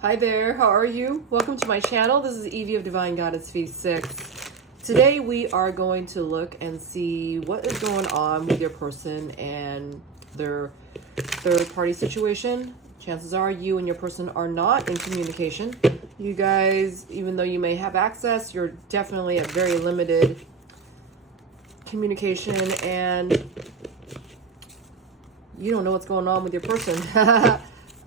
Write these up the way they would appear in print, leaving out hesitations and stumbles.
Hi there, how are you? Welcome to my channel. This is Evie of Divine Goddess V6. Today we are going to look and see what is going on with your person and their third party situation. Chances are you and your person are not in communication. You guys, even though you may have access, you're definitely at very limited communication and you don't know what's going on with your person.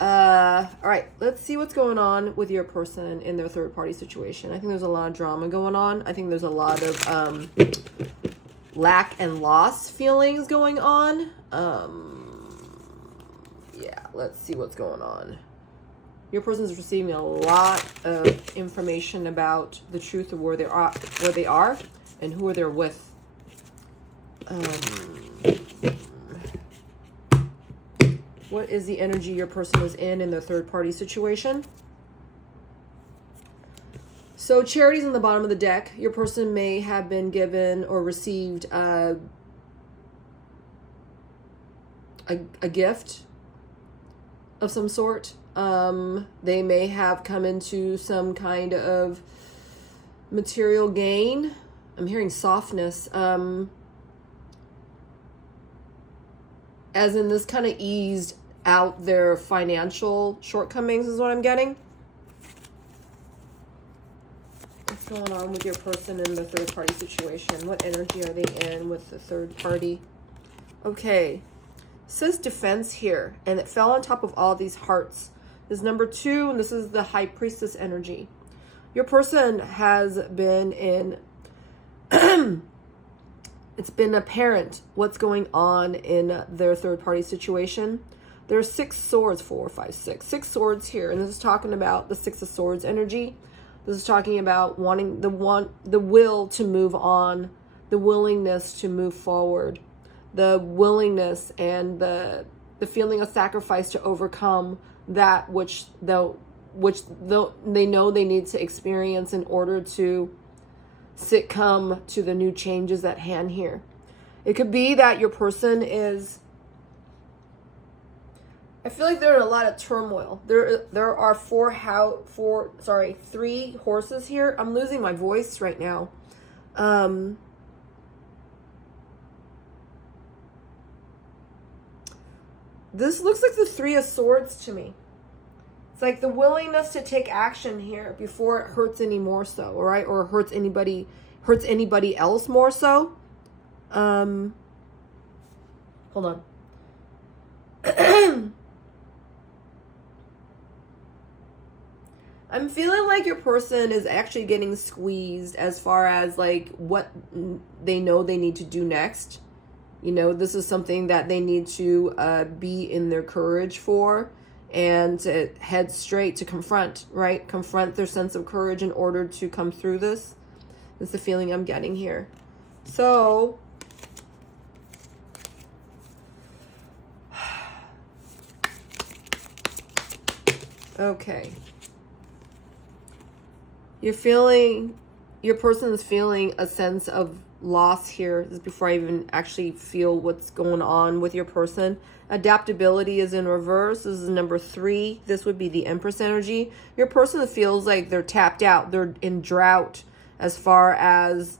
All right, let's see what's going on with your person in their third party situation. I think there's a lot of drama going on. I think there's a lot of lack and loss feelings going on. Yeah, let's see what's going on. Your person's receiving a lot of information about the truth of where they are and who they're with. What is the energy your person is in their third party situation? So charity's in the bottom of the deck. Your person may have been given or received a gift of some sort. They may have come into some kind of material gain. I'm hearing softness. As in this kind of eased out their financial shortcomings is what I'm getting. What's going on with your person in the third party situation? What energy are they in with the third party? Okay. It says defense here, and it fell on top of all these hearts. This is number 2, and this is the high priestess energy. Your person has been in it's been apparent what's going on in their third party situation. There's 6 swords, 4, 5, 6. 6 swords here. And this is talking about the 6 of swords energy. This is talking about wanting the will to move on, the willingness to move forward, the willingness and the feeling of sacrifice to overcome that which they know they need to experience in order to succumb to the new changes at hand here. It could be that your person is, I feel like they're in a lot of turmoil. There are 3 horses here. I'm losing my voice right now. This looks like the 3 of swords to me. It's like the willingness to take action here before it hurts any more so, all right? Or hurts anybody else more so. Hold on. I'm feeling like your person is actually getting squeezed as far as like what they know they need to do next. You know, this is something that they need to be in their courage for and to head straight to confront, right? Confront their sense of courage in order to come through this. That's the feeling I'm getting here. So, okay. Your person is feeling a sense of loss here. This is before I even actually feel what's going on with your person. Adaptability is in reverse. This is number 3. This would be the Empress energy. Your person feels like they're tapped out. They're in drought as far as,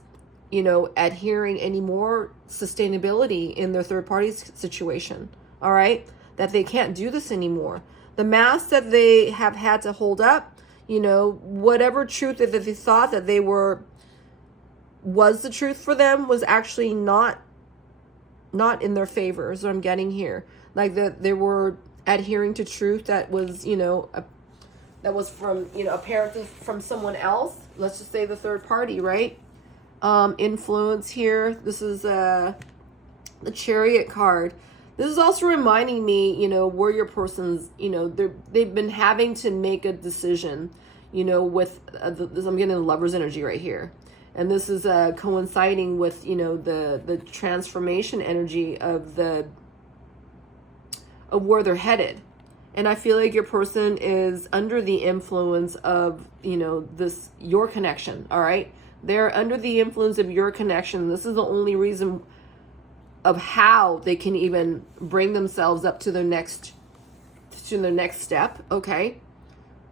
you know, adhering any more sustainability in their third party situation. All right? That they can't do this anymore. The mask that they have had to hold up, you know, whatever truth that they thought that they was the truth for them was actually not in their favor, is what I'm getting here. Like that they were adhering to truth that was, you know, that was from, you know, apparent from someone else. Let's just say the third party, right? Influence here. This is the Chariot card. This is also reminding me, you know, where your person's, you know, they've been having to make a decision, you know, with I'm getting the Lover's energy right here. And this is coinciding with, you know, the transformation energy of where they're headed. And I feel like your person is under the influence of, you know, your connection, all right? They're under the influence of your connection. This is the only reason of how they can even bring themselves up to their next step, okay?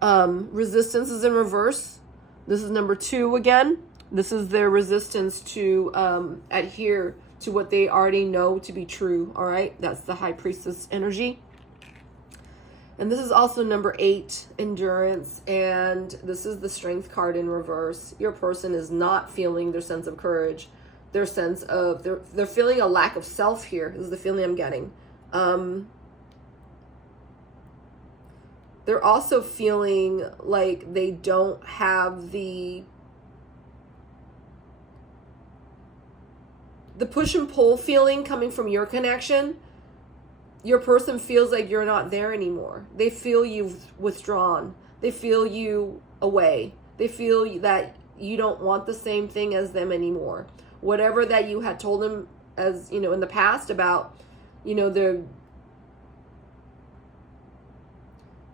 Resistance is in reverse. This is number 2 again. This is their resistance to adhere to what they already know to be true. All right. That's the High Priestess energy. And this is also number 8, endurance. And this is the Strength card in reverse. Your person is not feeling their sense of courage, their sense of, they're feeling a lack of self here. This is the feeling I'm getting. They're also feeling like they don't have the push and pull feeling coming from your connection. Your person feels like you're not there anymore. They feel you've withdrawn. They feel you away. They feel that you don't want the same thing as them anymore. Whatever that you had told them, as you know, in the past about, you know, the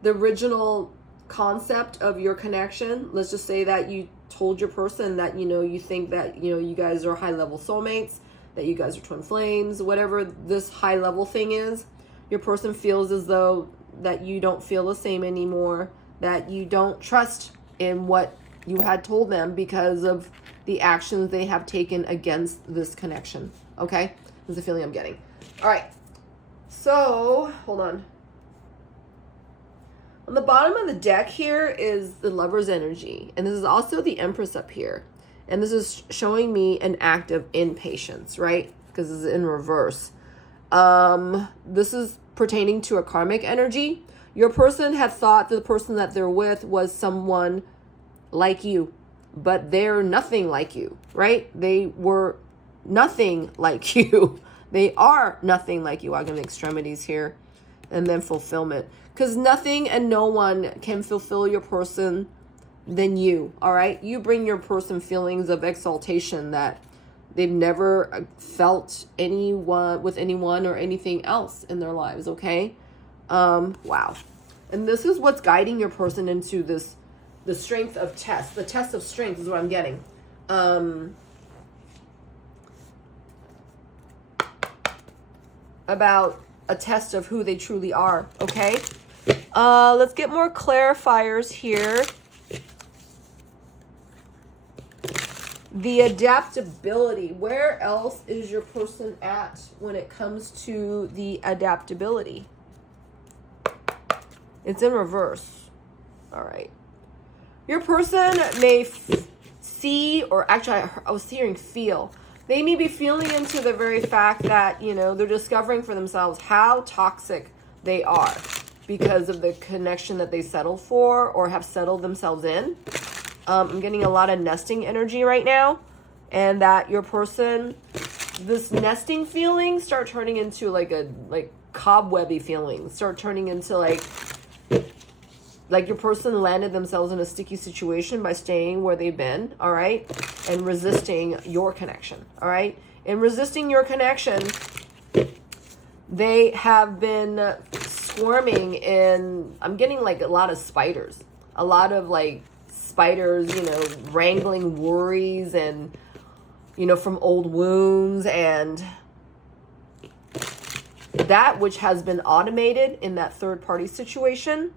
original concept of your connection. Let's just say that you told your person that, you know, you think that, you know, you guys are high level soulmates, that you guys are twin flames, whatever this high level thing is. Your person feels as though that you don't feel the same anymore, that you don't trust in what you had told them because of the actions they have taken against this connection. Okay? This is the feeling I'm getting. All right. So, hold on. On the bottom of the deck here is the Lover's energy. And this is also the Empress up here. And this is showing me an act of impatience, right? Because it's in reverse. This is pertaining to a karmic energy. Your person had thought that the person that they're with was someone like you, but they're nothing like you, right? They were nothing like you. They are nothing like you. I'm going to extremities here and then fulfillment. Because nothing and no one can fulfill your person than you, all right? You bring your person feelings of exaltation that they've never felt with anyone or anything else in their lives, okay? Wow. And this is what's guiding your person into the strength of test. The test of strength is what I'm getting. About a test of who they truly are, okay? Let's get more clarifiers here. The adaptability. Where else is your person at when it comes to the adaptability? It's in reverse. All right. Your person may see, or actually I was hearing feel. They may be feeling into the very fact that, you know, they're discovering for themselves how toxic they are because of the connection that they settled for or have settled themselves in. I'm getting a lot of nesting energy right now, and that your person, this nesting feeling start turning into like cobwebby feelings, start turning into like your person landed themselves in a sticky situation by staying where they've been, all right, and resisting your connection, all right? In resisting your connection, they have been swarming in, I'm getting like a lot of spiders, a lot of like spiders, you know, wrangling worries and, you know, from old wounds and that which has been automated in that third party situation,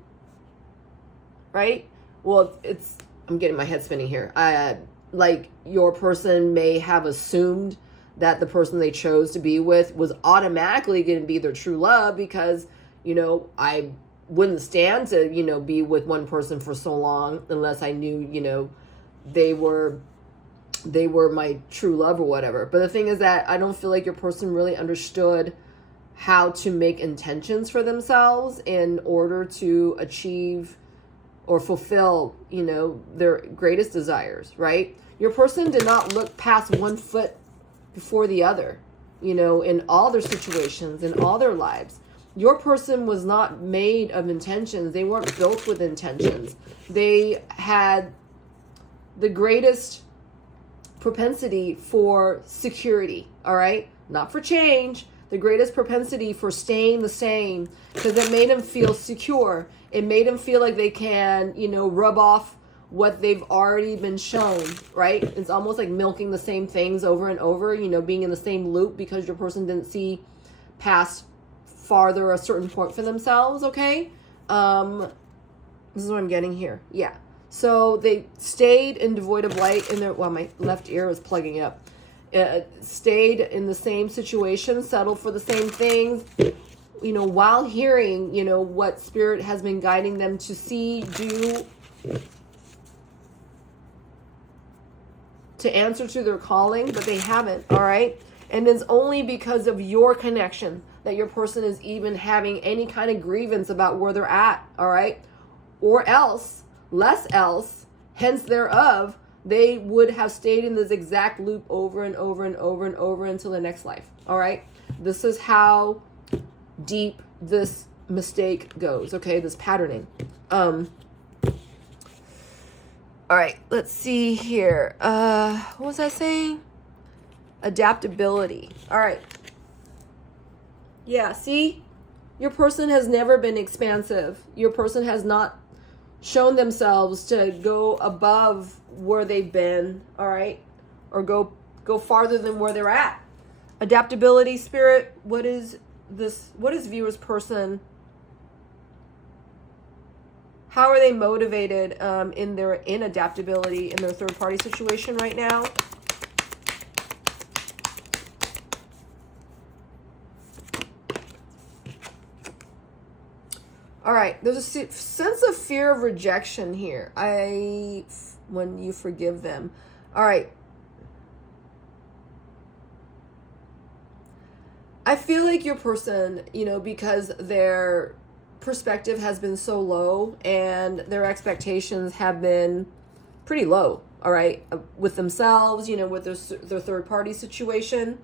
right? Well, I'm getting my head spinning here. Like your person may have assumed that the person they chose to be with was automatically going to be their true love because, you know, I wouldn't stand to, you know, be with one person for so long unless I knew, you know, they were my true love or whatever. But the thing is that I don't feel like your person really understood how to make intentions for themselves in order to achieve or fulfill, you know, their greatest desires, right? Your person did not look past one foot before the other, you know, in all their situations, in all their lives. Your person was not made of intentions. They weren't built with intentions. They had the greatest propensity for security, all right? Not for change. The greatest propensity for staying the same because it made them feel secure. It made them feel like they can, you know, rub off what they've already been shown, right? It's almost like milking the same things over and over, you know, being in the same loop because your person didn't see past farther a certain point for themselves, okay? Your This is what I'm getting here. Yeah. So they stayed in devoid of light in their, well, my left ear was plugging up. Stayed in the same situation, settled for the same things, you know, while hearing, you know, what spirit has been guiding them to see, do, to answer to their calling, but they haven't, all right? And it's only because of your connection that your person is even having any kind of grievance about where they're at, all right? Or else, less else, hence thereof, they would have stayed in this exact loop over and over and over and over until the next life, all right? This is how deep this mistake goes, okay? This patterning. All right, let's see here. What was I saying? Adaptability. All right. Yeah, see? Your person has never been expansive. Your person has not shown themselves to go above where they've been, all right? Or go farther than where they're at. Adaptability, spirit, what is this? What is viewer's person? How are they motivated in their inadaptability in their third party situation right now? All right, there's a sense of fear of rejection here. When you forgive them. All right. I feel like your person, you know, because their perspective has been so low and their expectations have been pretty low, all right, with themselves, you know, with their third party situation,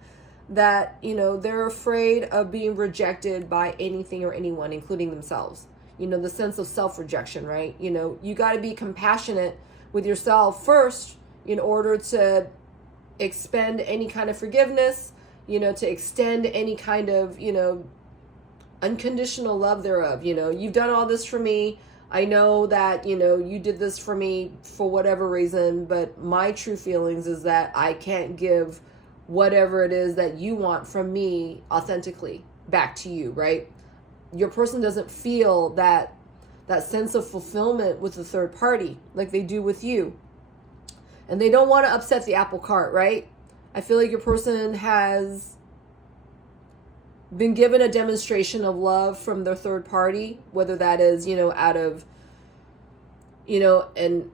that, you know, they're afraid of being rejected by anything or anyone, including themselves. You know, the sense of self-rejection, right? You know, you got to be compassionate with yourself first in order to expend any kind of forgiveness, you know, to extend any kind of, you know, unconditional love thereof. You know, you've done all this for me. I know that, you know, you did this for me for whatever reason, but my true feelings is that I can't give whatever it is that you want from me authentically back to you, right? Your person doesn't feel that sense of fulfillment with the third party like they do with you. And they don't want to upset the apple cart, right? I feel like your person has been given a demonstration of love from their third party, whether that is, you know, out of, you know, an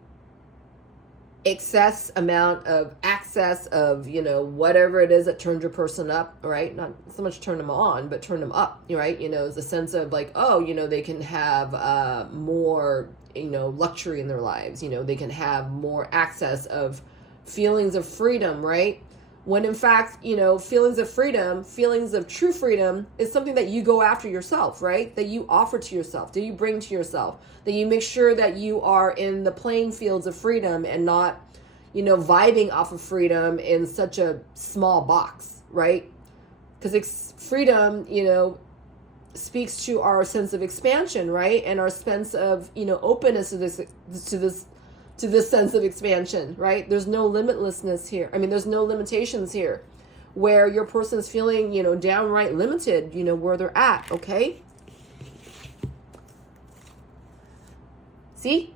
excess amount of access of, you know, whatever it is that turned your person up, right? Not so much turn them on, but turn them up, right? You know, it's a sense of like, oh, you know, they can have more, you know, luxury in their lives. You know, they can have more access of feelings of freedom, right? When in fact, you know, feelings of freedom, feelings of true freedom is something that you go after yourself, right? That you offer to yourself, that you bring to yourself, that you make sure that you are in the playing fields of freedom and not, you know, vibing off of freedom in such a small box, right? Because freedom, you know, speaks to our sense of expansion, right? And our sense of, you know, openness to this sense of expansion, right? There's no limitlessness here. I mean, there's no limitations here where your person's feeling, you know, downright limited, you know, where they're at, okay? See?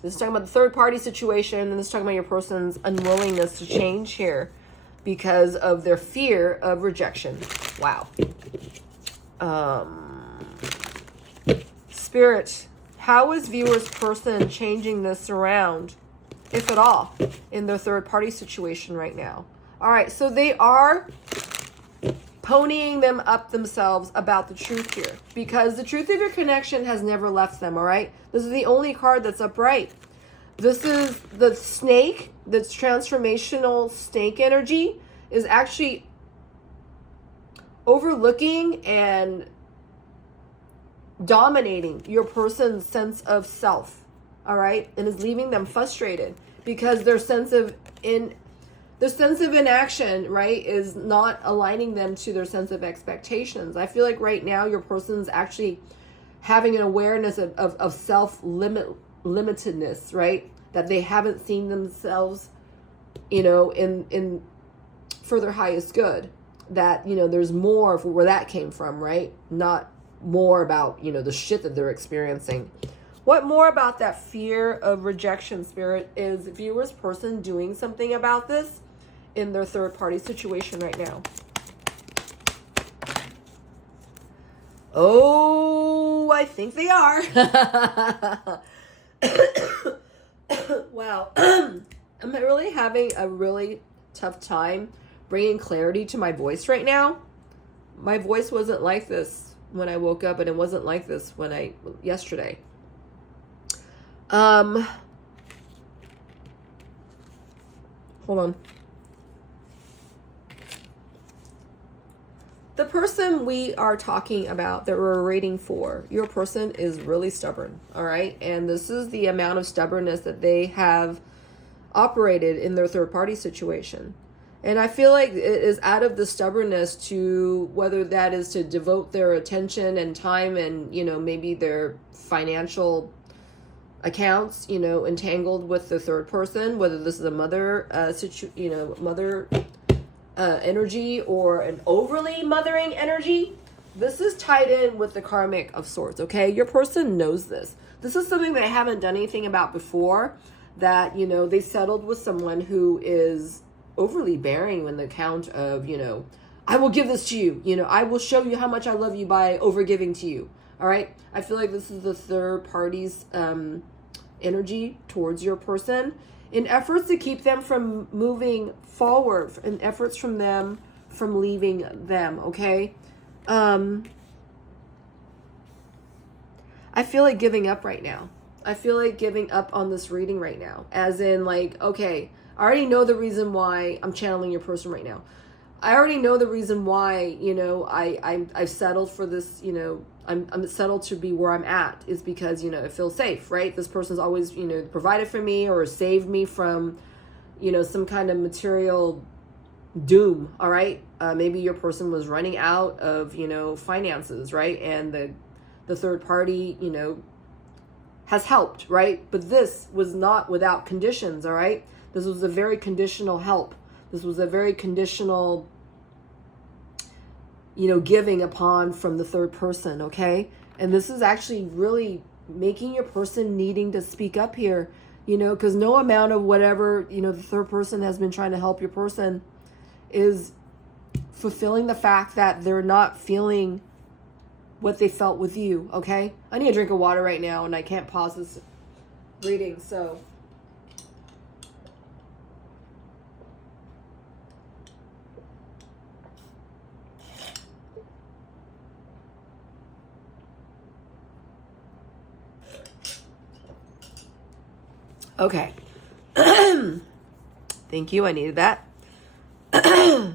This is talking about the third party situation, and this is talking about your person's unwillingness to change here because of their fear of rejection. Wow. Spirit, how is viewer's person changing this around, if at all, in their third party situation right now? All right, so they are ponying them up themselves about the truth here because the truth of your connection has never left them, all right? This is the only card that's upright. This is the snake, that's transformational snake energy, is actually overlooking and dominating your person's sense of self, all right? And is leaving them frustrated because their sense of inaction, right, is not aligning them to their sense of expectations. I feel like right now your person's actually having an awareness of self-limitedness, right? That they haven't seen themselves, you know, in for their highest good. That, you know, there's more for where that came from, right? Not more about, you know, the shit that they're experiencing. What more about that fear of rejection, Spirit? Is viewer's person doing something about this in their third party situation right now? Oh, I think they are. Wow. I'm really having a really tough time bringing clarity to my voice right now. My voice wasn't like this when I woke up, and it wasn't like this yesterday. Hold on. The person we are talking about, that we're reading for, your person is really stubborn, all right? And this is the amount of stubbornness that they have operated in their third party situation. And I feel like it is out of the stubbornness to, whether that is to devote their attention and time and, maybe their financial accounts, entangled with the third person, whether this is a mother, mother energy or an overly mothering energy. This is tied in with the karmic of sorts, okay? Your person knows this. This is something they haven't done anything about before, that, they settled with someone who is overly bearing in the account of, I will give this to you, I will show you how much I love you by overgiving to you. All right. I feel like this is the third party's energy towards your person, in efforts to keep them from moving forward, in efforts from them from leaving them. Okay. I feel like giving up right now. I feel like giving up on this reading right now, as in like, okay, I already know the reason why I'm channeling your person right now. I already know the reason why, I've settled for this, I'm settled to be where I'm at, is because, it feels safe, right? This person's always, provided for me or saved me from, some kind of material doom, all right? Maybe your person was running out of, finances, right? And the third party, has helped, right? But this was not without conditions, all right? This was a very conditional help. This was a very conditional, giving upon from the third person, okay? And this is actually really making your person needing to speak up here, because no amount of whatever, the third person has been trying to help your person is fulfilling the fact that they're not feeling what they felt with you, okay? I need a drink of water right now, and I can't pause this reading, so... Okay. Thank you. I needed that. I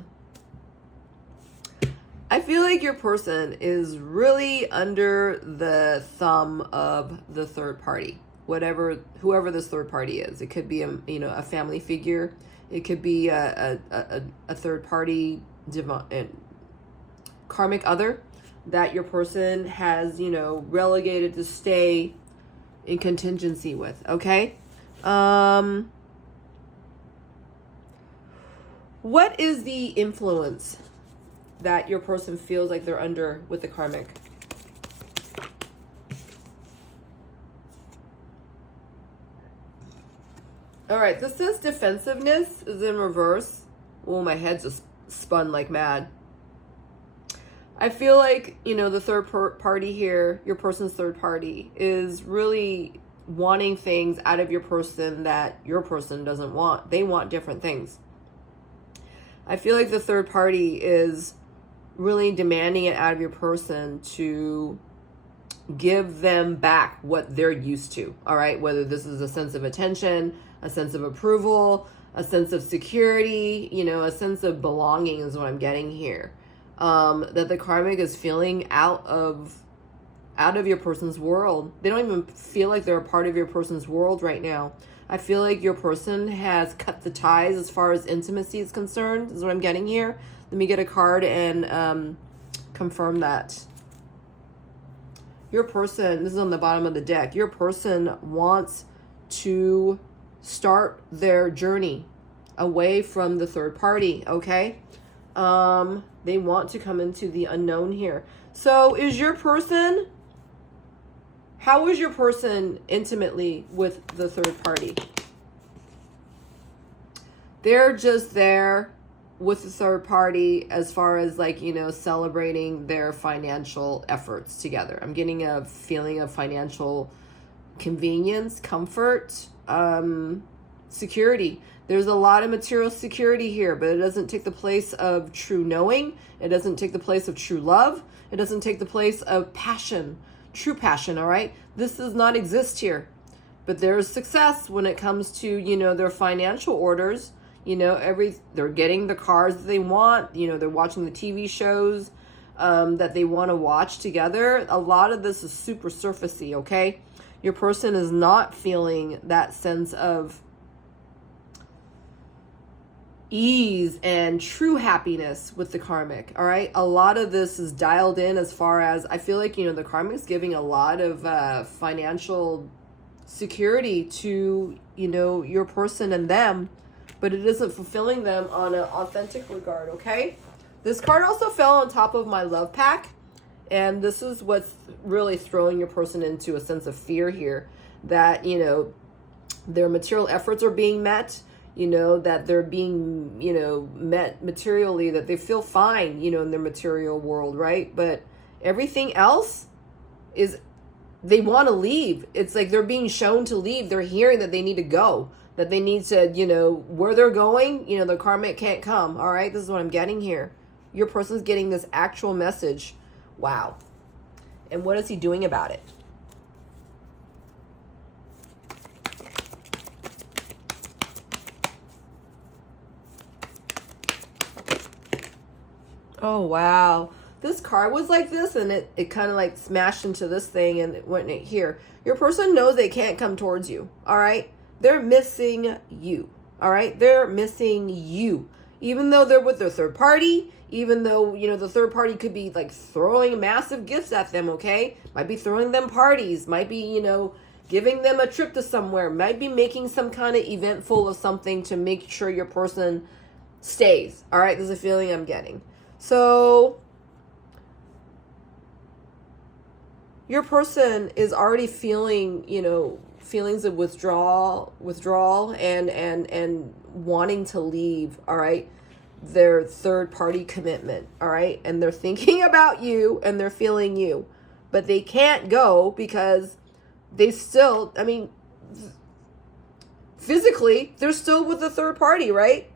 feel like your person is really under the thumb of the third party, whoever this third party is. It could be a family figure. It could be a third party karmic other that your person has, relegated to stay in contingency with. Okay. What is the influence that your person feels like they're under with the karmic? All right, this says defensiveness is in reverse. Oh, my head just spun like mad. I feel like, the third party here, your person's third party, is really wanting things out of your person that your person doesn't want. They want different things. I feel like the third party is really demanding it out of your person to give them back what they're used to, all right? Whether this is a sense of attention, a sense of approval, a sense of security, a sense of belonging is what I'm getting here. That the karmic is feeling out of your person's world. They don't even feel like they're a part of your person's world right now. I feel like your person has cut the ties as far as intimacy is concerned, is what I'm getting here. Let me get a card and confirm that. Your person, this is on the bottom of the deck, your person wants to start their journey away from the third party, okay? They want to come into the unknown here. So is your person How is your person intimately with the third party? They're just there with the third party as far as like, you know, celebrating their financial efforts together. I'm getting a feeling of financial convenience, comfort, security. There's a lot of material security here, but it doesn't take the place of true knowing. It doesn't take the place of true love. It doesn't take the place of passion, true passion, all right? This does not exist here. But there's success when it comes to, you know, their financial orders. You know, they're getting the cars that they want. You know, they're watching the TV shows that they want to watch together. A lot of this is super surfacey, okay? Your person is not feeling that sense of ease and true happiness with the karmic, all right? A lot of this is dialed in as far as, I feel like, you know, the karmic's giving a lot of financial security to, you know, your person and them, but it isn't fulfilling them on an authentic regard, okay? This card also fell on top of my love pack, and this is what's really throwing your person into a sense of fear here, that, you know, their material efforts are being met, you know, that they're being, you know, met materially, that they feel fine, you know, in their material world, right? But everything else is, they want to leave. It's like they're being shown to leave. They're hearing that they need to go, that they need to, you know, where they're going, you know, the karmic can't come, all right? This is what I'm getting here. Your person's getting this actual message. Wow. And what is he doing about it? Oh, wow. This card was like this, and it kind of like smashed into this thing, and it went in here. Your person knows they can't come towards you, all right? They're missing you, all right? They're missing you. Even though they're with their third party, even though, you know, the third party could be like throwing massive gifts at them, okay? Might be throwing them parties, might be, you know, giving them a trip to somewhere, might be making some kind of eventful of something to make sure your person stays, all right? There's a feeling I'm getting. So your person is already feeling, you know, feelings of withdrawal and wanting to leave, all right? Their third party commitment, all right? And they're thinking about you and they're feeling you, but they can't go because they still, I mean, physically, they're still with the third party, right?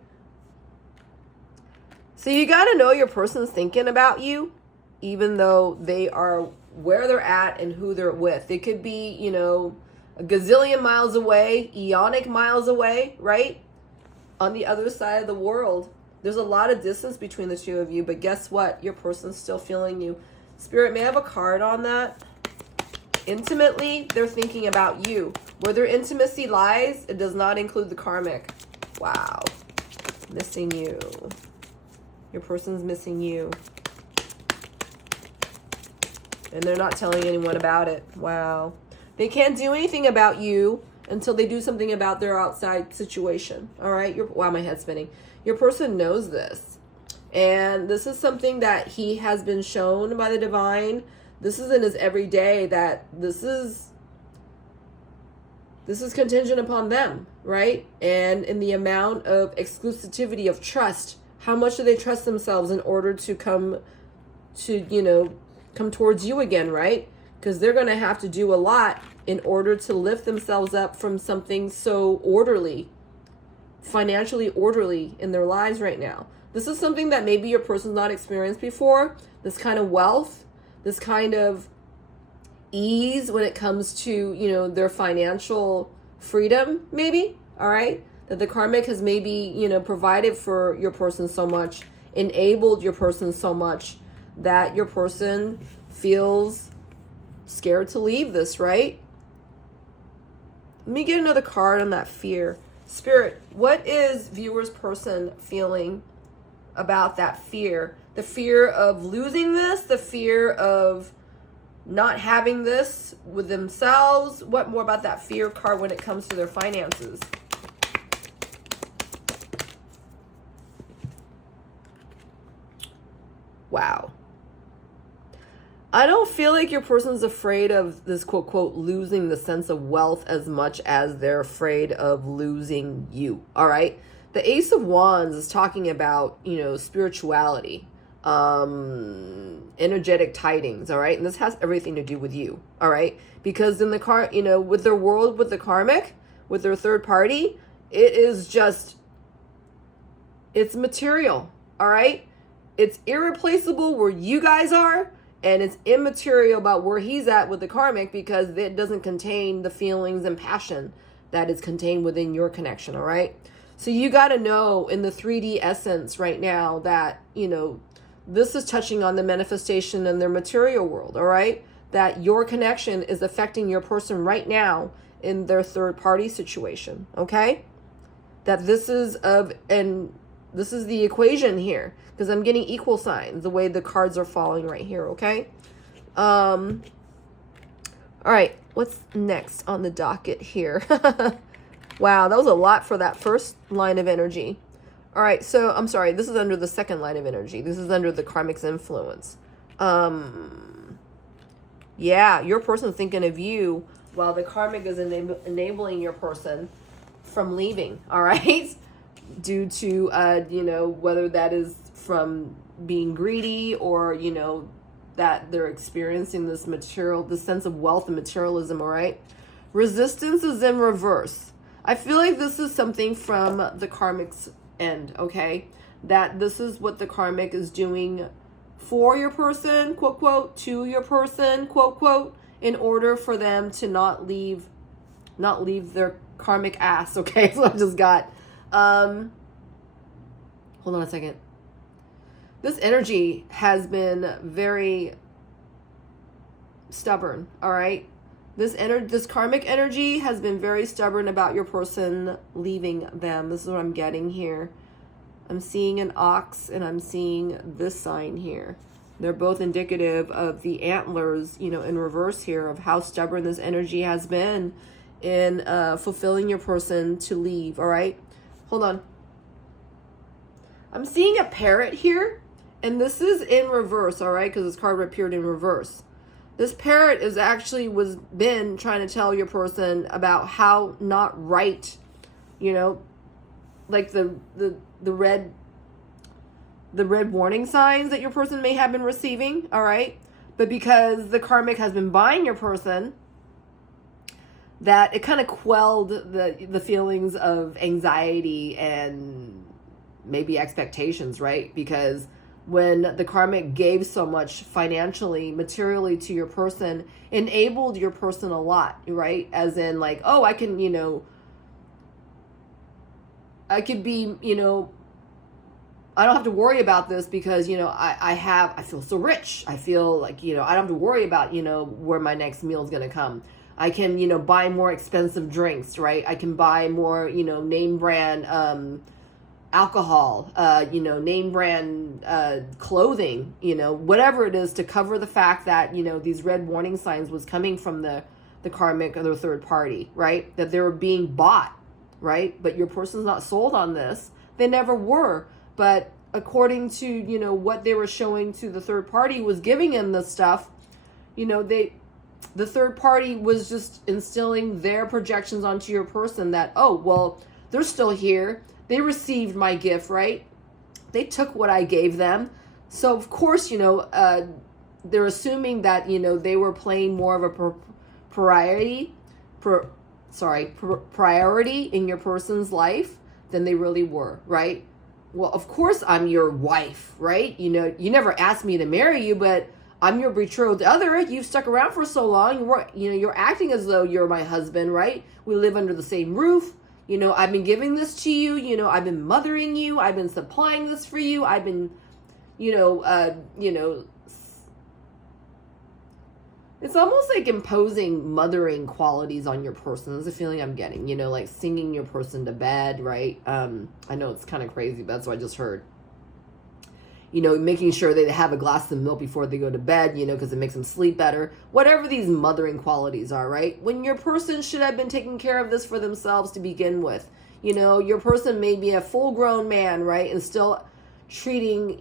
So you got to know your person's thinking about you, even though they are where they're at and who they're with. They could be, you know, a gazillion miles away, eonic miles away, right? On the other side of the world. There's a lot of distance between the two of you, but guess what? Your person's still feeling you. Spirit, may I have a card on that? Intimately, they're thinking about you. Where their intimacy lies, it does not include the karmic. Wow. Missing you. Your person's missing you. And they're not telling anyone about it. Wow. They can't do anything about you until they do something about their outside situation. All right? Wow, my head's spinning. Your person knows this. And this is something that he has been shown by the divine. This is in his everyday, that this is contingent upon them, right? And in the amount of exclusivity of trust. How much do they trust themselves in order to come to, you know, come towards you again, right? Because they're going to have to do a lot in order to lift themselves up from something so orderly, financially orderly in their lives right now. This is something that maybe your person's not experienced before. This kind of wealth, this kind of ease when it comes to, you know, their financial freedom, maybe, all right? That the karmic has maybe, you know, provided for your person so much, enabled your person so much that your person feels scared to leave this, right? Let me get another card on that fear. Spirit, what is viewer's person feeling about that fear? The fear of losing this, the fear of not having this with themselves. What more about that fear card when it comes to their finances? Wow. I don't feel like your person's afraid of this quote, quote, losing the sense of wealth as much as they're afraid of losing you. All right. The Ace of Wands is talking about, spirituality, energetic tidings. All right. And this has everything to do with you. All right. Because in the with their world, with the karmic, with their third party, it is just, it's material. All right. It's irreplaceable where you guys are. And it's immaterial about where he's at with the karmic because it doesn't contain the feelings and passion that is contained within your connection, all right? So you got to know in the 3D essence right now that, this is touching on the manifestation in their material world, all right? That your connection is affecting your person right now in their third party situation, okay? That this is the equation here. Because I'm getting equal signs, the way the cards are falling right here, okay? All right, what's next on the docket here? Wow, that was a lot for that first line of energy. All right, so I'm sorry, this is under the second line of energy. This is under the karmic's influence. Yeah, your person's thinking of you while the karmic is enabling your person from leaving, all right? Due to, whether that is from being greedy or, that they're experiencing this sense of wealth and materialism, all right? Resistance is in reverse. I feel like this is something from the karmic's end, okay? That this is what the karmic is doing for your person, quote, quote, to your person, quote, quote, in order for them to not leave their karmic ass, okay? So I just got, hold on a second. This energy has been very stubborn, all right? This karmic energy has been very stubborn about your person leaving them. This is what I'm getting here. I'm seeing an ox and I'm seeing this sign here. They're both indicative of the antlers, in reverse here, of how stubborn this energy has been in fulfilling your person to leave, all right? Hold on. I'm seeing a parrot here, and this is in reverse, all right, because this card appeared in reverse. This parrot is actually been trying to tell your person about how not right, like the red warning signs that your person may have been receiving, all right? But because the karmic has been buying your person, that it kind of quelled the feelings of anxiety and maybe expectations, right? Because when the karmic gave so much financially, materially to your person, enabled your person a lot, right? As in like, oh, I can, I could be, I don't have to worry about this because, I feel so rich. I feel like, I don't have to worry about, where my next meal is going to come. I can, buy more expensive drinks, right? I can buy more, name brand alcohol, name brand clothing, whatever it is to cover the fact that, these red warning signs was coming from the karmic or the third party, right? That they were being bought, right? But your person's not sold on this. They never were. But according to, what they were showing to the third party was giving them this stuff, the third party was just instilling their projections onto your person that, oh, well, they're still here. They received my gift, right? They took what I gave them. So, of course, they're assuming that, they were playing more of a priority in your person's life than they really were, right? Well, of course, I'm your wife, right? You never asked me to marry you, but I'm your betrothed other. You've stuck around for so long. You're acting as though you're my husband, right? We live under the same roof. I've been giving this to you. I've been mothering you. I've been supplying this for you. I've been, it's almost like imposing mothering qualities on your person. That's the feeling I'm getting, like singing your person to bed, right? I know it's kind of crazy, but that's what I just heard. Making sure they have a glass of milk before they go to bed, because it makes them sleep better. Whatever these mothering qualities are, right? When your person should have been taking care of this for themselves to begin with. Your person may be a full-grown man, right? And still treating,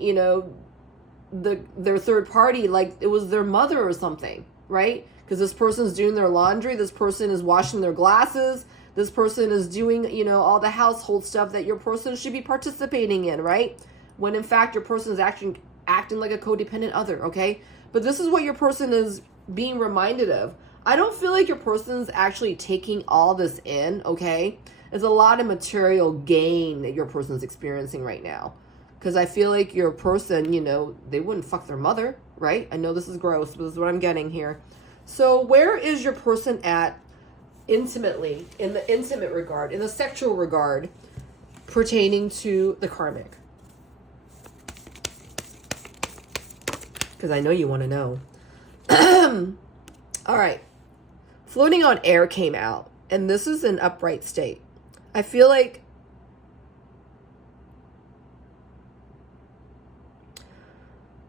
their third party like it was their mother or something, right? Because this person's doing their laundry, this person is washing their glasses, this person is doing, all the household stuff that your person should be participating in, right? When in fact your person is acting like a codependent other, okay? But this is what your person is being reminded of. I don't feel like your person's actually taking all this in, okay? There's a lot of material gain that your person's experiencing right now. Because I feel like your person, they wouldn't fuck their mother, right? I know this is gross, but this is what I'm getting here. So where is your person at intimately, in the intimate regard, in the sexual regard, pertaining to the karmic? Because I know you want to know. All right. Floating on air came out, and this is an upright state. I feel like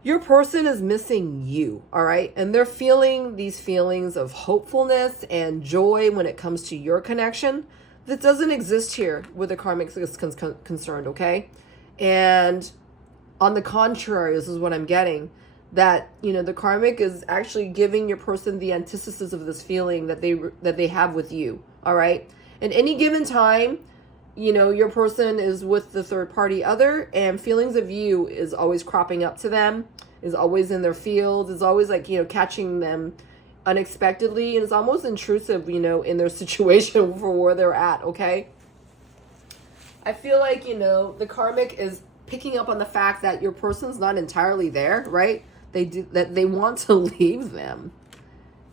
your person is missing you, all right? And they're feeling these feelings of hopefulness and joy when it comes to your connection that doesn't exist here where the karmic is concerned, okay? And on the contrary, this is what I'm getting, that, the karmic is actually giving your person the antithesis of this feeling that they have with you, all right? At any given time, your person is with the third party other, and feelings of you is always cropping up to them, is always in their field, is always like, catching them unexpectedly, and it's almost intrusive, in their situation for where they're at, okay? I feel like, the karmic is picking up on the fact that your person's not entirely there, right? They want to leave them.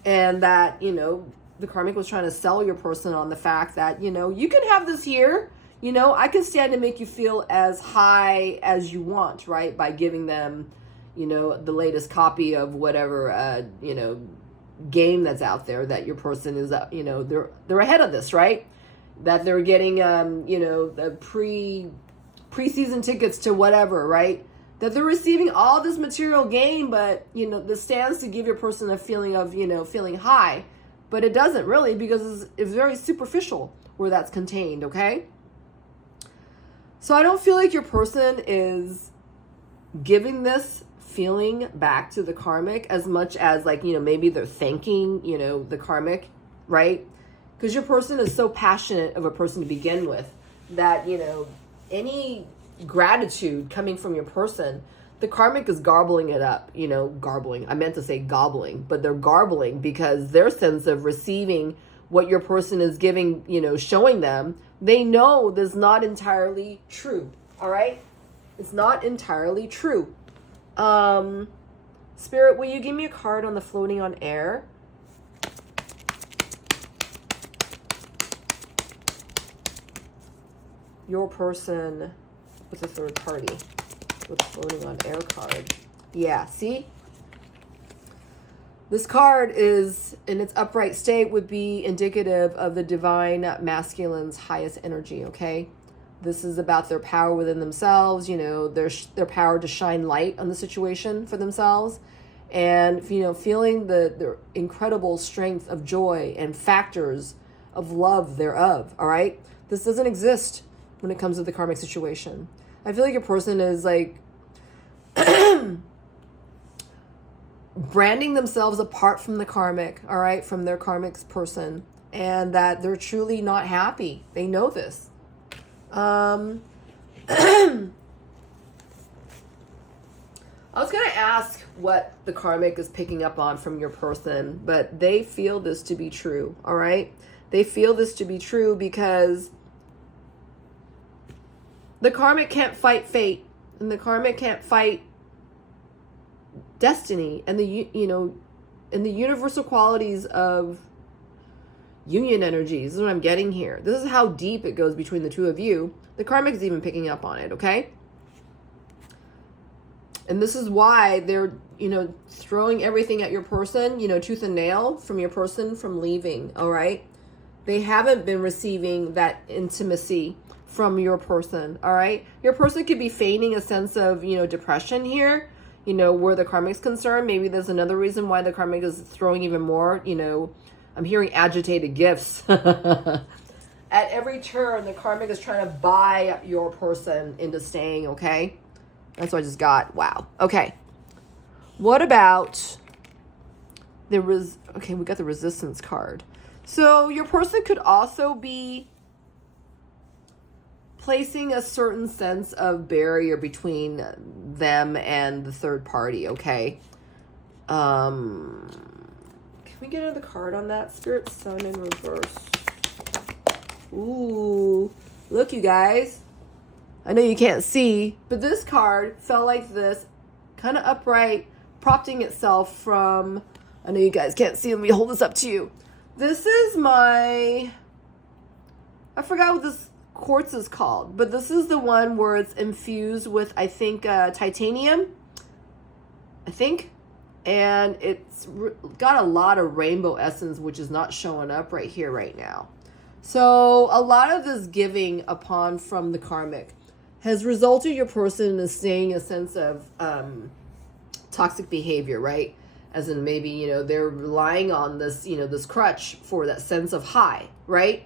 And that, the karmic was trying to sell your person on the fact that, you can have this here. I can stand to make you feel as high as you want, right? By giving them, the latest copy of whatever, game that's out there that your person is, they're ahead of this, right? That they're getting, the preseason tickets to whatever, right? That they're receiving all this material gain, but, this stands to give your person a feeling of, feeling high. But it doesn't really, because it's very superficial where that's contained, okay? So I don't feel like your person is giving this feeling back to the karmic as much as like, maybe they're thanking, the karmic, right? Because your person is so passionate of a person to begin with that, any gratitude coming from your person, the karmic is garbling it up, garbling. I meant to say gobbling, but they're garbling because their sense of receiving what your person is giving, showing them, they know that's not entirely true. All right? It's not entirely true. Spirit, will you give me a card on the floating on air? Your person with a third party with floating on air card. Yeah, see? This card is, in its upright state, would be indicative of the divine masculine's highest energy, okay? This is about their power within themselves, their power to shine light on the situation for themselves. And, feeling the incredible strength of joy and factors of love thereof, all right? This doesn't exist when it comes to the karmic situation. I feel like your person is like branding themselves apart from the karmic, all right, from their karmic's person, and that they're truly not happy. They know this. I was going to ask what the karmic is picking up on from your person, but they feel this to be true, all right? They feel this to be true because the karmic can't fight fate, and the karmic can't fight destiny, and and the universal qualities of union energies. This is what I'm getting here. This is how deep it goes between the two of you. The karmic is even picking up on it, okay? And this is why they're, throwing everything at your person, tooth and nail from your person from leaving, all right? They haven't been receiving that intimacy from your person, all right? Your person could be feigning a sense of, depression here, where the karmic's concerned. Maybe there's another reason why the karmic is throwing even more, I'm hearing agitated gifts. At every turn, the karmic is trying to buy your person into staying, okay? That's what I just got. Wow. Okay. What about okay, we got the resistance card. So your person could also be placing a certain sense of barrier between them and the third party, okay? Can we get another card on that? Spirit Sun in reverse. Ooh, look, you guys. I know you can't see, but this card fell like this, kind of upright, propping itself from, I know you guys can't see, let me hold this up to you. This is I forgot what this quartz is called, but this is the one where it's infused with, I think, titanium, I think, and it's got a lot of rainbow essence, which is not showing up right here right now. So a lot of this giving upon from the karmic has resulted your person in staying a sense of toxic behavior, right? As in maybe, they're relying on this, this crutch for that sense of high, right?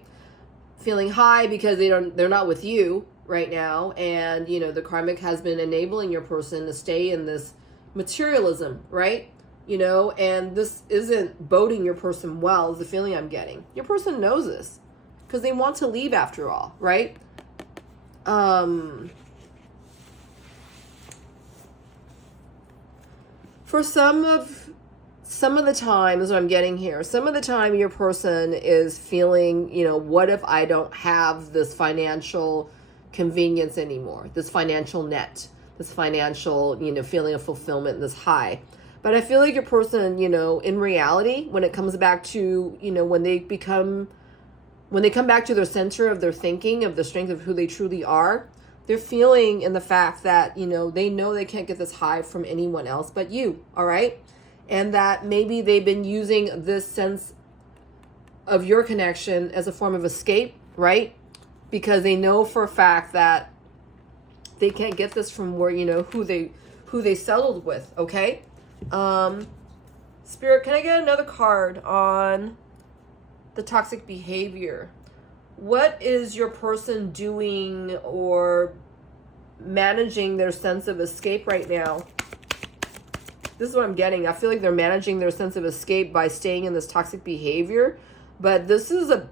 Feeling high because they're not with you right now. And, the karmic has been enabling your person to stay in this materialism, right? And this isn't boding your person well, is the feeling I'm getting. Your person knows this because they want to leave after all, right? For some of the time is what I'm getting here. Some of the time your person is feeling, what if I don't have this financial convenience anymore, this financial net, this financial, feeling of fulfillment, this high. But I feel like your person, in reality, when it comes back to, when they come back to their center of their thinking, of the strength of who they truly are, they're feeling in the fact that, they know they can't get this high from anyone else but you, all right? And that maybe they've been using this sense of your connection as a form of escape, right? Because they know for a fact that they can't get this from where, who they settled with, okay? Spirit, can I get another card on the toxic behavior? What is your person doing or managing their sense of escape right now? This is what I'm getting. I feel like they're managing their sense of escape by staying in this toxic behavior, but this is a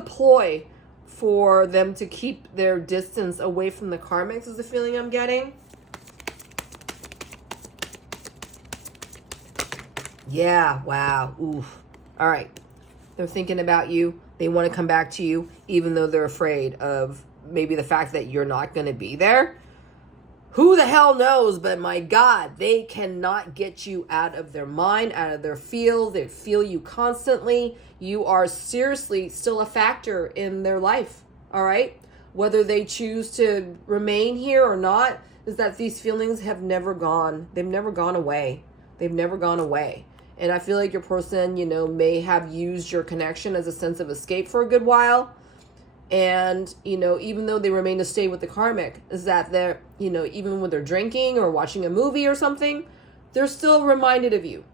ploy for them to keep their distance away from the karmics, is the feeling I'm getting. Yeah, wow. Oof. All right. They're thinking about you. They want to come back to you, even though they're afraid of maybe the fact that you're not going to be there. Who the hell knows? But my God, they cannot get you out of their mind, out of their field. They feel you constantly. You are seriously still a factor in their life. All right. Whether they choose to remain here or not, is that these feelings have never gone. They've never gone away. They've never gone away. And I feel like your person, may have used your connection as a sense of escape for a good while. And, even though they remain to stay with the karmic, is that they're, even when they're drinking or watching a movie or something, they're still reminded of you.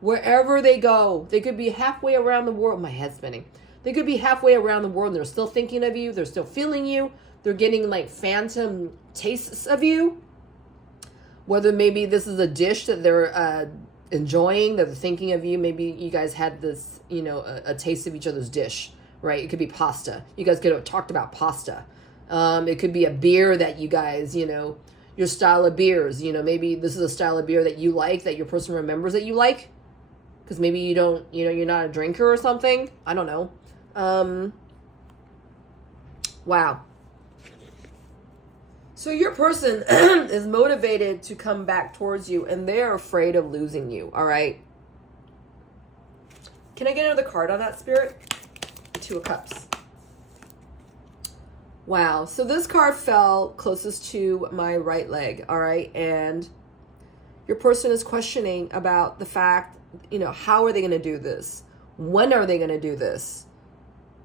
Wherever they go, they could be halfway around the world. My head's spinning. They could be halfway around the world and they're still thinking of you. They're still feeling you. They're getting like phantom tastes of you. Whether maybe this is a dish that they're enjoying, that they're thinking of you. Maybe you guys had this, a taste of each other's dish, right? It could be pasta. You guys could have talked about pasta. It could be a beer that you guys, your style of beers, maybe this is a style of beer that you like, that your person remembers that you like. Because maybe you don't, you're not a drinker or something. I don't know. Wow. So your person is motivated to come back towards you and they're afraid of losing you, all right? Can I get another card on that, Spirit? Two of Cups. Wow. So this card fell closest to my right leg, all right? And your person is questioning about the fact, how are they going to do this? When are they going to do this?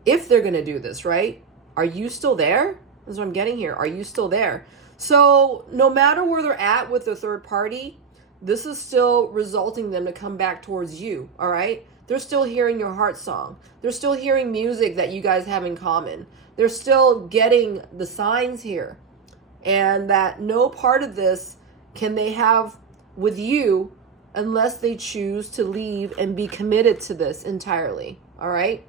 If they're going to do this, right? Are you still there? That's what I'm getting here. Are you still there? So no matter where they're at with the third party, this is still resulting them to come back towards you, all right? They're still hearing your heart song. They're still hearing music that you guys have in common. They're still getting the signs here. And that no part of this can they have with you unless they choose to leave and be committed to this entirely. All right.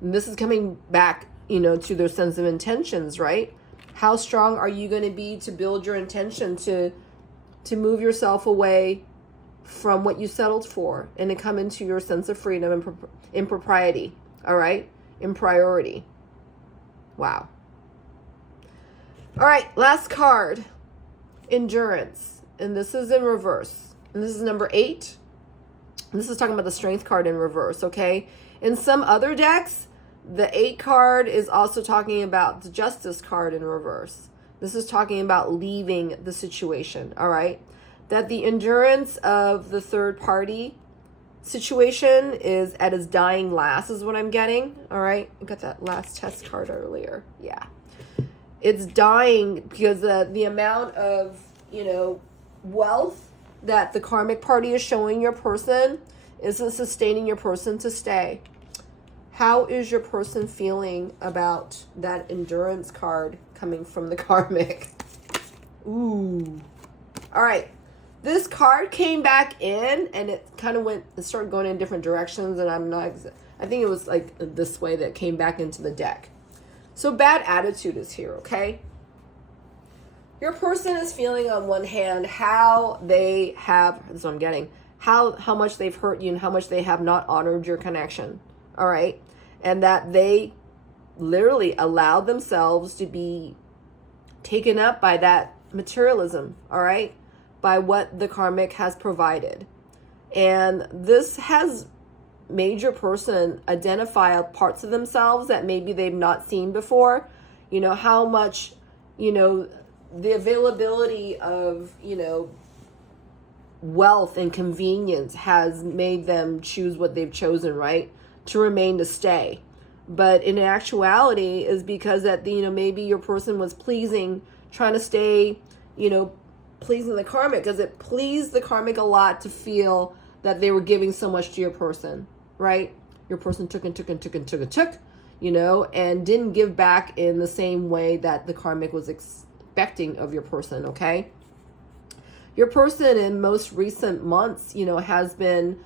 And this is coming back, to their sense of intentions, right? How strong are you going to be to build your intention to move yourself away from what you settled for and to come into your sense of freedom and in propriety, all right? In priority. Wow. All right, last card, endurance. And this is in reverse. And this is number 8. And this is talking about the strength card in reverse, okay? In some other decks, the 8 card is also talking about the justice card in reverse. This is talking about leaving the situation, all right? That the endurance of the third party situation is at its dying last is what I'm getting, all right? I got that last test card earlier. Yeah. It's dying because the amount of, wealth that the karmic party is showing your person isn't sustaining your person to stay. How is your person feeling about that endurance card coming from the karmic? Ooh. All right. This card came back in and it started going in different directions, and I think it was like this way that came back into the deck. So bad attitude is here, okay? Your person is feeling on one hand how they have, this is what I'm getting, how much they've hurt you and how much they have not honored your connection, all right? And that they literally allowed themselves to be taken up by that materialism, all right? By what the karmic has provided. And this has made your person identify parts of themselves that maybe they've not seen before. How much, the availability of, wealth and convenience has made them choose what they've chosen, right? To remain, to stay. But in actuality is because that, maybe your person was trying to stay, pleasing the karmic, because it pleased the karmic a lot to feel that they were giving so much to your person, right? Your person took, and didn't give back in the same way that the karmic was expecting of your person, okay? Your person in most recent months, has been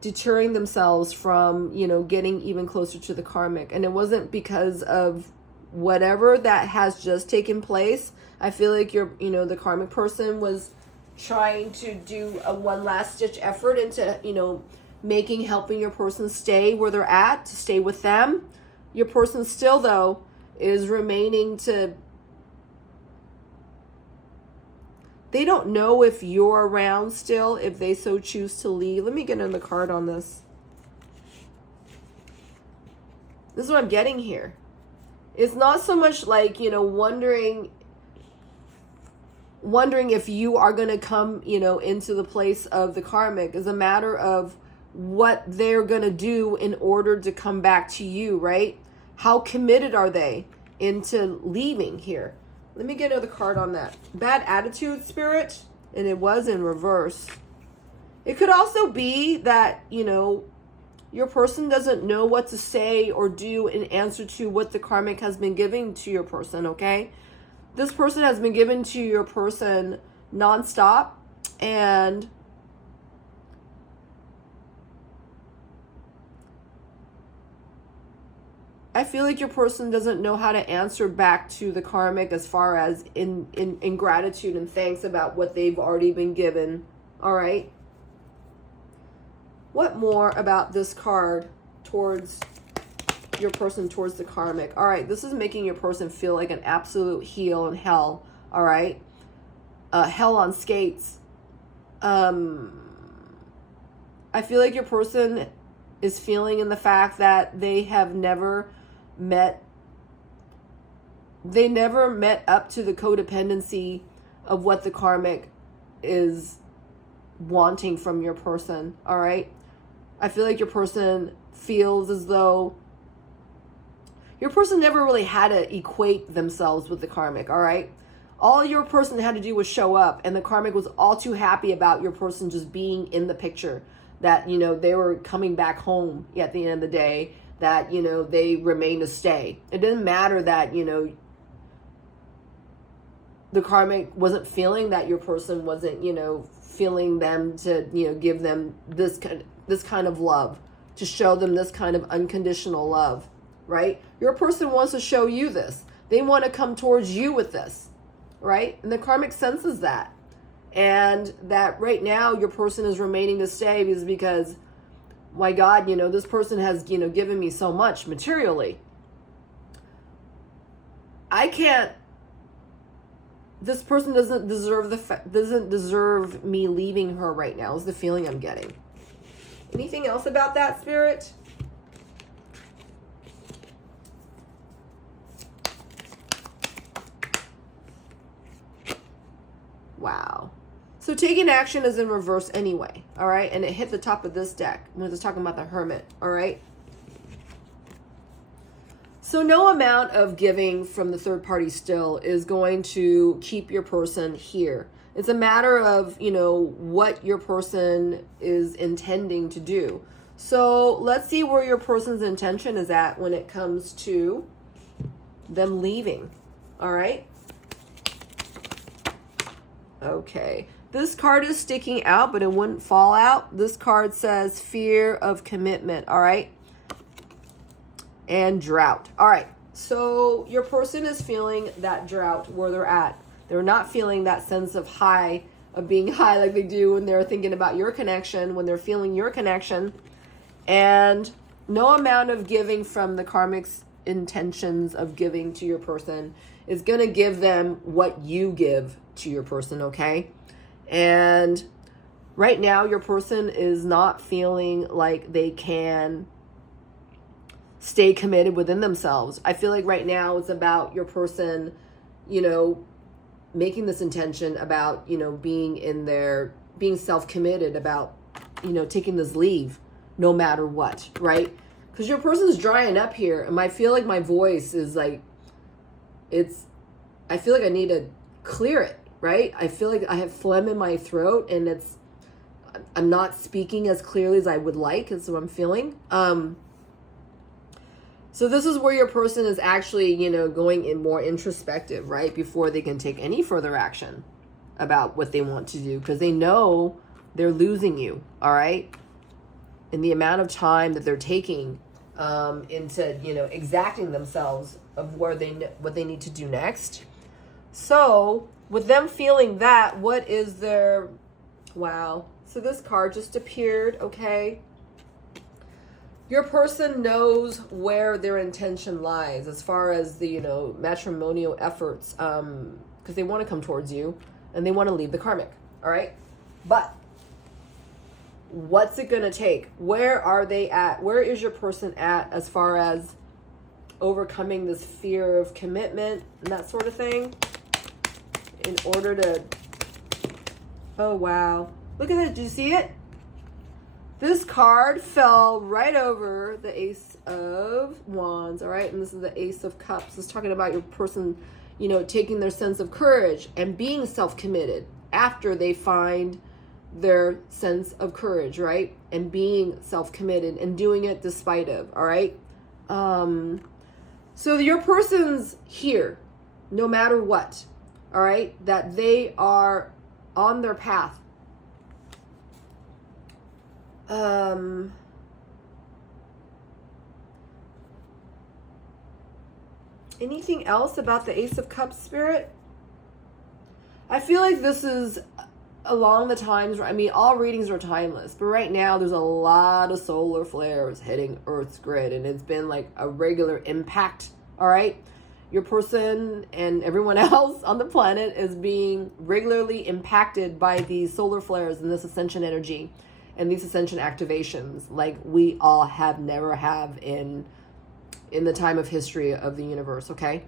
deterring themselves from, getting even closer to the karmic. And it wasn't because of whatever that has just taken place. I feel like the karmic person was trying to do a one last stitch effort into, helping your person stay where they're at, to stay with them. Your person still, though, is remaining they don't know if you're around still, if they so choose to leave. Let me get another card on this. This is what I'm getting here. It's not so much like, wondering if you are going to come, into the place of the karmic. Is a matter of what they're going to do in order to come back to you, right? How committed are they into leaving here? Let me get another card on that. Bad attitude, Spirit, and it was in reverse. It could also be that, your person doesn't know what to say or do in answer to what the karmic has been giving to your person, okay? This person has been given to your person nonstop, and I feel like your person doesn't know how to answer back to the karmic as far as in gratitude and thanks about what they've already been given, all right? What more about this card towards your person, towards the karmic? All right, this is making your person feel like an absolute heel in hell, all right? Hell on skates. I feel like your person is feeling in the fact that they never met up to the codependency of what the karmic is wanting from your person, all right? I feel like your person feels as though your person never really had to equate themselves with the karmic, all right? All your person had to do was show up, and the karmic was all too happy about your person just being in the picture, that, they were coming back home at the end of the day, that, they remain to stay. It didn't matter that, the karmic wasn't feeling that your person wasn't, feeling them to, give them this kind of love, to show them this kind of unconditional love, right? Your person wants to show you this. They want to come towards you with this, right? And the karmic senses that. And that right now your person is remaining to stay is because, my God, this person has, given me so much materially. This person doesn't deserve me leaving her right now, is the feeling I'm getting. Anything else about that, Spirit? Wow. So taking action is in reverse anyway, all right? And it hit the top of this deck. We're just talking about the Hermit, all right? So no amount of giving from the third party still is going to keep your person here. It's a matter of, what your person is intending to do. So let's see where your person's intention is at when it comes to them leaving, all right? Okay. This card is sticking out, but it wouldn't fall out. This card says fear of commitment, all right? And drought. All right. So your person is feeling that drought where they're at. They're not feeling that sense of high, of being high like they do when they're thinking about your connection, when they're feeling your connection. And no amount of giving from the karmic's intentions of giving to your person is going to give them what you give to your person, okay? And right now your person is not feeling like they can stay committed within themselves. I feel like right now it's about your person, making this intention about, being self-committed about, taking this leave no matter what, right? Because your person's drying up here, and I feel like my voice is like, I feel like I need to clear it, right? I feel like I have phlegm in my throat, and I'm not speaking as clearly as I would like, is what I'm feeling. So this is where your person is actually, going in more introspective, right? Before they can take any further action about what they want to do, because they know they're losing you, all right? And the amount of time that they're taking into, exacting themselves of what they need to do next. So with them feeling that, what is their, wow. So this card just appeared, okay? Your person knows where their intention lies as far as the, matrimonial efforts, because they want to come towards you and they want to leave the karmic, all right? But what's it going to take? Where are they at? Where is your person at as far as overcoming this fear of commitment and that sort of thing in order to, oh, wow. Look at that. Did you see it? This card fell right over the Ace of Wands, all right? And this is the Ace of Cups. It's talking about your person, taking their sense of courage and being self-committed after they find their sense of courage, right? And being self-committed and doing it despite of, all right? So your person's here, no matter what, all right? That they are on their path. Anything else about the Ace of Cups, Spirit? I feel like this is along the times, all readings are timeless, but right now there's a lot of solar flares hitting Earth's grid, and it's been like a regular impact, all right? Your person and everyone else on the planet is being regularly impacted by these solar flares and this ascension energy and these ascension activations like we all never have in the time of history of the universe, okay?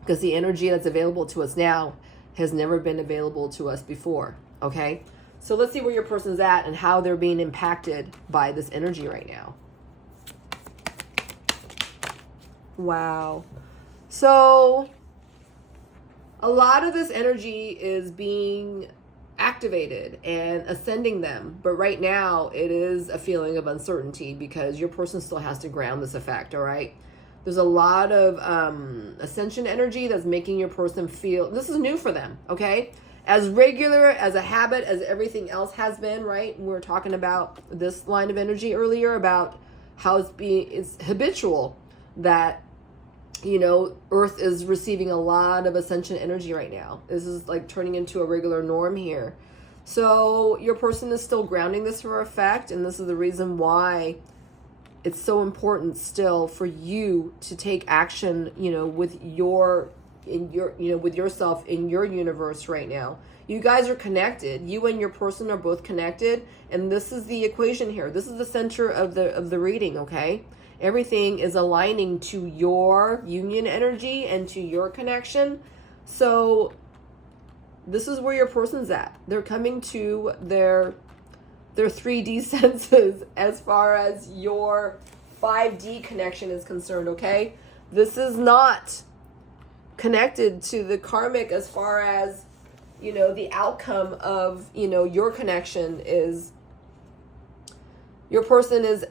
Because the energy that's available to us now has never been available to us before, okay? So let's see where your person's at and how they're being impacted by this energy right now. Wow. So a lot of this energy is being activated and ascending them, but right now it is a feeling of uncertainty because your person still has to ground this effect, all right? There's a lot of ascension energy that's making your person feel, this is new for them, okay? As regular, as a habit, as everything else has been, right? We were talking about this line of energy earlier about how it's habitual that, you know, Earth is receiving a lot of ascension energy right now. This is like turning into a regular norm here. So your person is still grounding this for effect, and this is the reason why it's so important still for you to take action, you know, with with yourself in your universe right now. You guys are connected. You and your person are both connected, and this is the equation here. This is the center of the reading, okay? Everything is aligning to your union energy and to your connection. So this is where your person's at. They're coming to their 3D senses as far as your 5D connection is concerned, okay? This is not connected to the karmic as far as, you know, the outcome of, you know, your connection is, your person is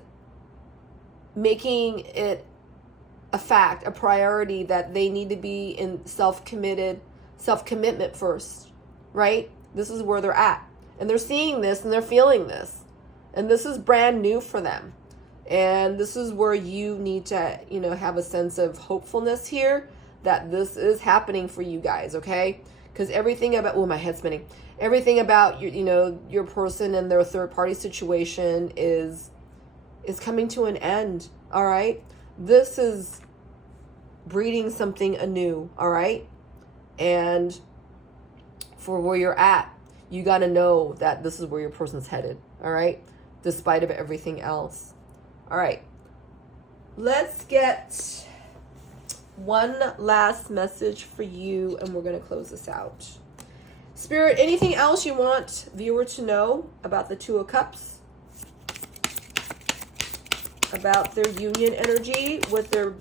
making it a fact, a priority that they need to be in self-commitment first, right? This is where they're at. And they're seeing this and they're feeling this. And this is brand new for them. And this is where you need to, you know, have a sense of hopefulness here that this is happening for you guys, okay? Because everything about, my head's spinning. Everything about your, you know, your person and their third party situation is coming to an end, all right? This is breeding something anew, all right? And for where you're at, you got to know that this is where your person's headed, all right? Despite of everything else. All right. Let's get one last message for you, and we're going to close this out. Spirit, anything else you want viewer to know about the Two of Cups? About their union energy with their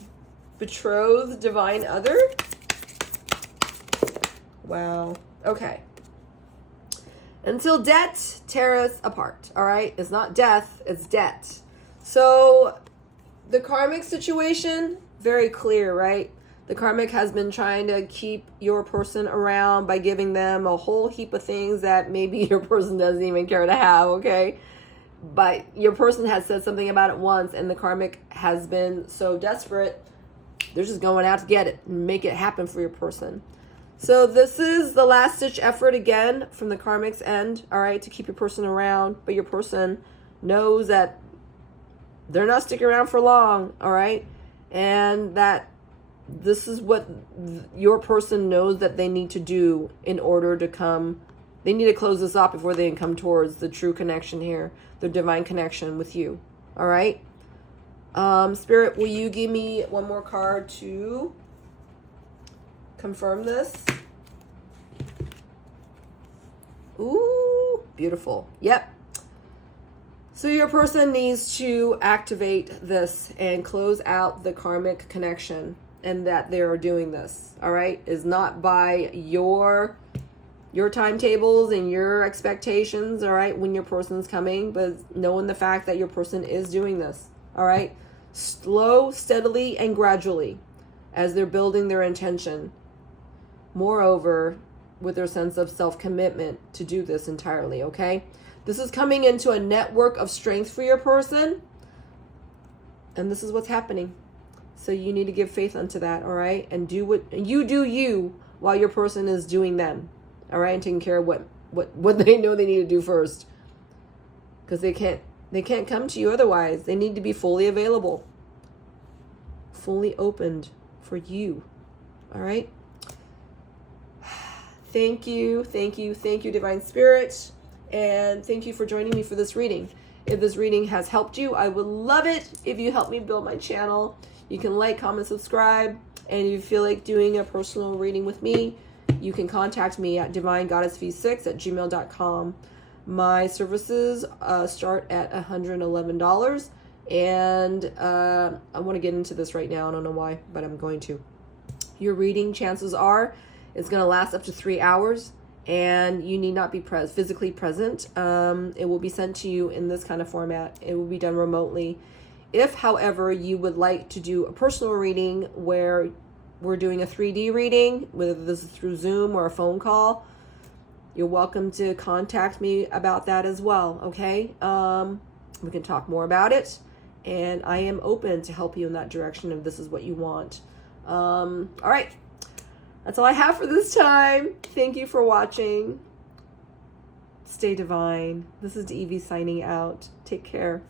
betrothed divine other? Wow. Okay. Until debt tear us apart, all right? It's not death, it's debt. So the karmic situation, very clear, right? The karmic has been trying to keep your person around by giving them a whole heap of things that maybe your person doesn't even care to have, okay? But your person has said something about it once, and the karmic has been so desperate, they're just going out to get it and make it happen for your person. So this is the last ditch effort again from the karmic's end, all right, to keep your person around. But your person knows that they're not sticking around for long, all right? And that this is what your person knows that they need to do in order to come. They need to close this off before they can come towards the true connection here, the divine connection with you, all right? Spirit, will you give me one more card to confirm this? Ooh, beautiful. Yep. So your person needs to activate this and close out the karmic connection, and that they are doing this, all right? Is not by your timetables and your expectations, all right, when your person's coming, but knowing the fact that your person is doing this, all right? Slow, steadily, and gradually as they're building their intention. Moreover, with their sense of self-commitment to do this entirely, okay? This is coming into a network of strength for your person, and this is what's happening. So you need to give faith unto that, all right? And do you while your person is doing them, all right? And taking care of what they know they need to do first, because they can't come to you otherwise. They need to be fully available, fully opened for you, all right? Thank you, Divine Spirit, and thank you for joining me for this reading. If this reading has helped you, I would love it if you help me build my channel. You can like, comment, subscribe, and if you feel like doing a personal reading with me, you can contact me at divinegoddessv6@gmail.com. My services start at $111, and I want to get into this right now. I don't know why, but I'm going to. Your reading, chances are, it's going to last up to 3 hours, and you need not be physically present. It will be sent to you in this kind of format. It will be done remotely. If, however, you would like to do a personal reading where we're doing a 3D reading, whether this is through Zoom or a phone call, you're welcome to contact me about that as well, okay? We can talk more about it, and I am open to help you in that direction if this is what you want. All right, that's all I have for this time. Thank you for watching. Stay divine. This is Evie signing out. Take care.